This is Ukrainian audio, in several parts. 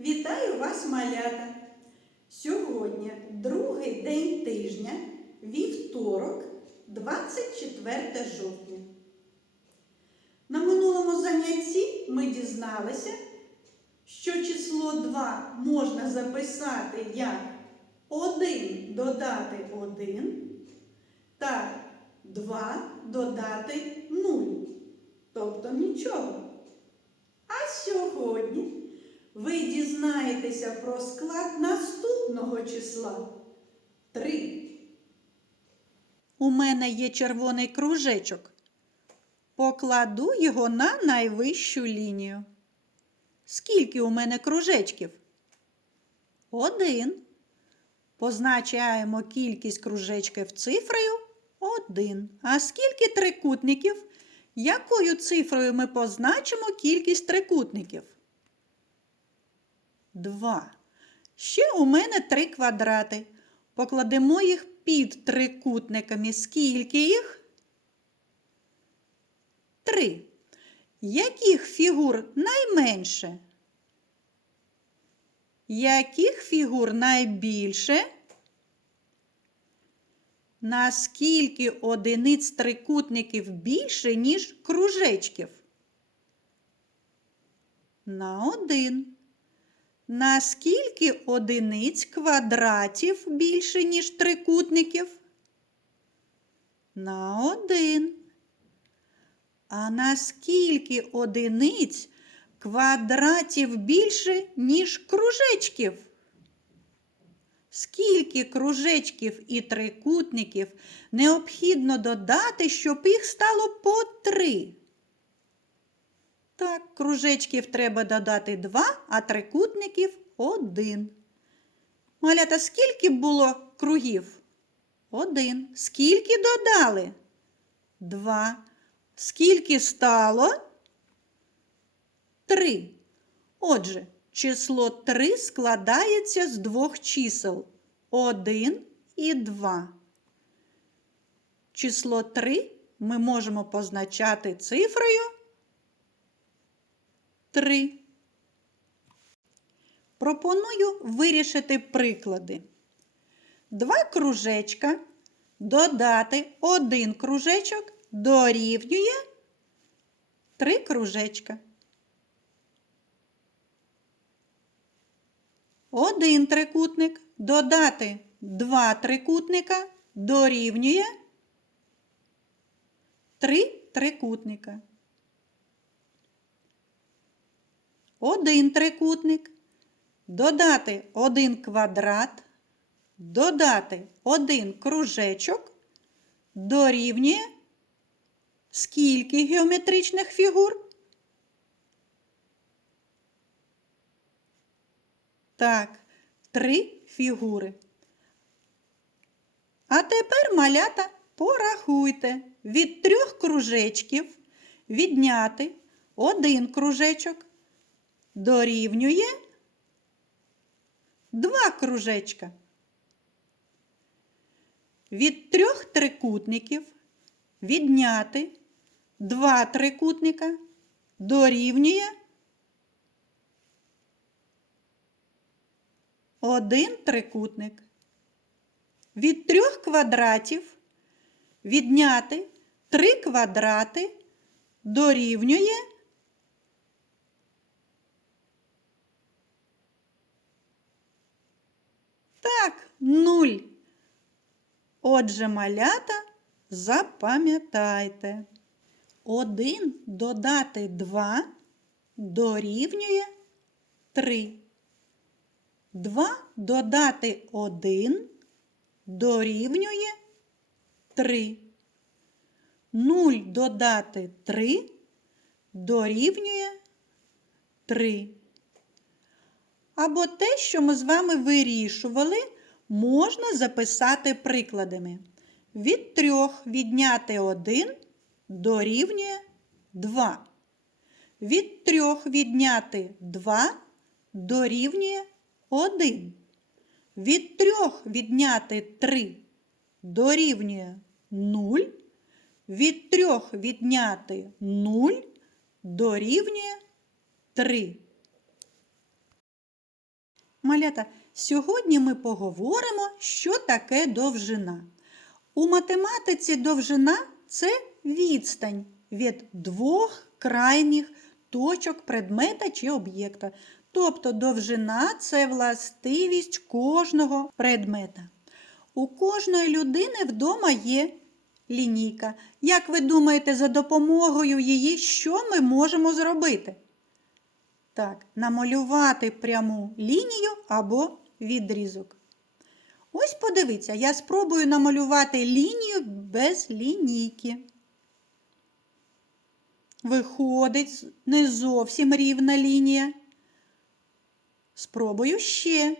Вітаю вас, малята! Сьогодні другий день тижня, вівторок, 24 жовтня. На минулому занятті ми дізналися, що число 2 можна записати як 1 додати 1 та 2 додати 0. Тобто нічого. А сьогодні ви дізнаєтеся про склад наступного числа 3. У мене є червоний кружечок. Покладу його на найвищу лінію. Скільки у мене кружечків? Один. Позначаємо кількість кружечків цифрою 1. А скільки трикутників? Якою цифрою ми позначимо кількість трикутників? 2. Ще у мене три квадрати. Покладемо їх під трикутниками. Скільки їх? 3. Яких фігур найменше? Яких фігур найбільше? Наскільки одиниць трикутників більше, ніж кружечків? На один. Наскільки одиниць квадратів більше, ніж трикутників? На один. А наскільки одиниць квадратів більше, ніж кружечків? Скільки кружечків і трикутників необхідно додати, щоб їх стало по три? Так, кружечків треба додати два, а трикутників один. Малята, скільки було кругів? Один. Скільки додали? Два. Скільки стало? Три. Отже, число 3 складається з двох чисел 1 і 2. Число 3 ми можемо позначати цифрою 3. Пропоную вирішити приклади. Два кружечка додати один кружечок дорівнює 3 кружечка. Один трикутник додати два трикутника дорівнює три трикутника. Один трикутник додати один квадрат, додати один кружечок дорівнює скільки геометричних фігур? Так, три фігури. А тепер, малята, порахуйте. Від трьох кружечків відняти один кружечок дорівнює два кружечка. Від трьох трикутників відняти два трикутника дорівнює один трикутник. Від трьох квадратів відняти три квадрати дорівнює так, нуль. Отже, малята, запам'ятайте. Один додати два дорівнює три. 2 додати 1 дорівнює 3. 0 додати 3 дорівнює 3. Або те, що ми з вами вирішували, можна записати прикладами. Від 3 відняти 1 дорівнює 2. Від 3 відняти 2 дорівнює 1. Від 3 відняти 3 дорівнює 0. Від 3 відняти 0 дорівнює 3. Малята, сьогодні ми поговоримо, що таке довжина. У математиці довжина це відстань від двох крайніх точок предмета чи об'єкта. Тобто довжина це властивість кожного предмета. У кожної людини вдома є лінійка. Як ви думаєте, за допомогою її що ми можемо зробити? Так, намалювати пряму лінію або відрізок. Ось подивіться, я спробую намалювати лінію без лінійки. Виходить не зовсім рівна лінія. Спробую ще.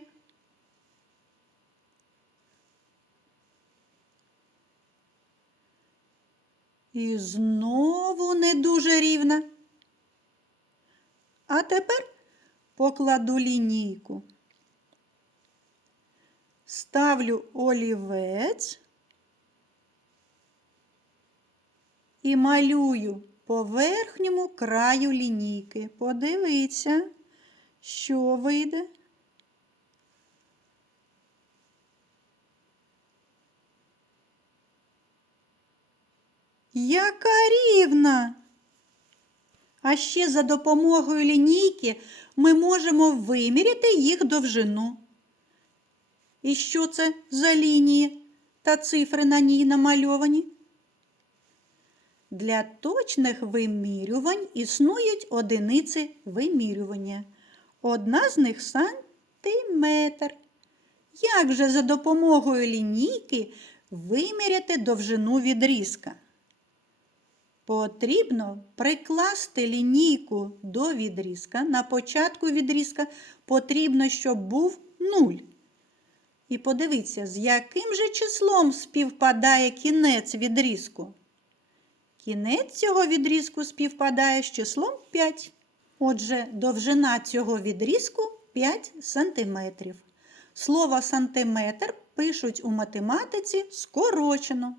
І знову не дуже рівна. А тепер покладу лінійку. Ставлю олівець і малюю по верхньому краю лінійки. Подивіться, що вийде. Яка рівна! А ще за допомогою лінійки ми можемо виміряти їх довжину. І що це за лінії та цифри на ній намальовані? Для точних вимірювань існують одиниці вимірювання. Одна з них сантиметр. Як же за допомогою лінійки виміряти довжину відрізка? Потрібно прикласти лінійку до відрізка. На початку відрізка потрібно, щоб був 0. І подивіться, з яким же числом співпадає кінець відрізку. Кінець цього відрізку співпадає з числом 5. Отже, довжина цього відрізку 5 см. Слово сантиметр пишуть у математиці скорочено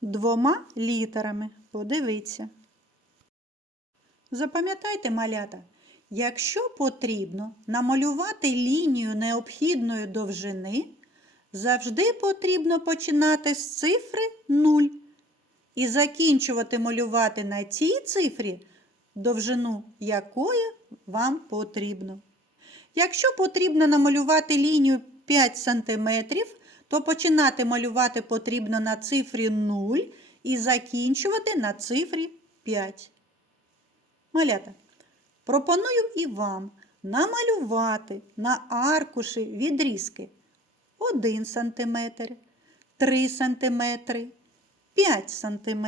двома літерами. Подивіться. Запам'ятайте, малята, якщо потрібно намалювати лінію необхідної довжини, завжди потрібно починати з цифри 0 і закінчувати малювати на цій цифрі, довжину якої вам потрібно. Якщо потрібно намалювати лінію 5 см, то починати малювати потрібно на цифрі 0 і закінчувати на цифрі 5. Малята, пропоную і вам намалювати на аркуші відрізки 1 см, 3 см, 5 см.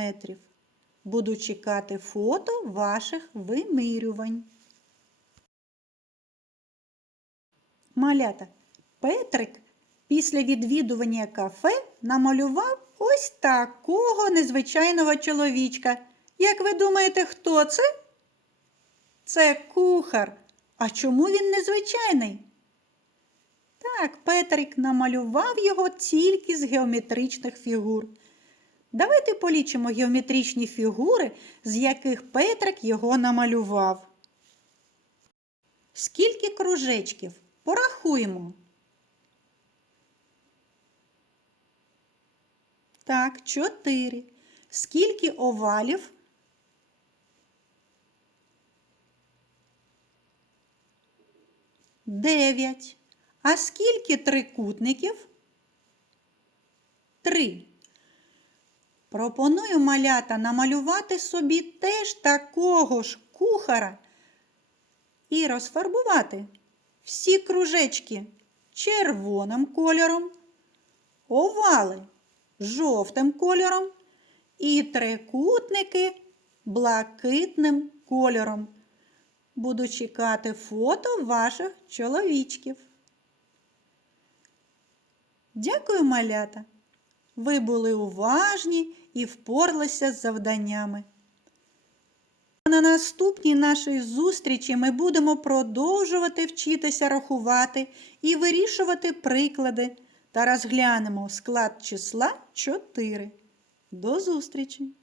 Буду чекати фото ваших вимірювань. Малята, Петрик після відвідування кафе намалював ось такого незвичайного чоловічка. Як ви думаєте, хто це? Це кухар. А чому він незвичайний? Так, Петрик намалював його тільки з геометричних фігур. Давайте полічимо геометричні фігури, з яких Петрик його намалював. Скільки кружечків? Порахуємо. Так, чотири. Скільки овалів? Дев'ять. А скільки трикутників? Три. Пропоную малята намалювати собі теж такого ж кухара і розфарбувати всі кружечки червоним кольором, овали жовтим кольором і трикутники блакитним кольором. Буду чекати фото ваших чоловічків. Дякую, малята! Ви були уважні і впорлися з завданнями. На наступній нашій зустрічі ми будемо продовжувати вчитися рахувати і вирішувати приклади та розглянемо склад числа 4. До зустрічі!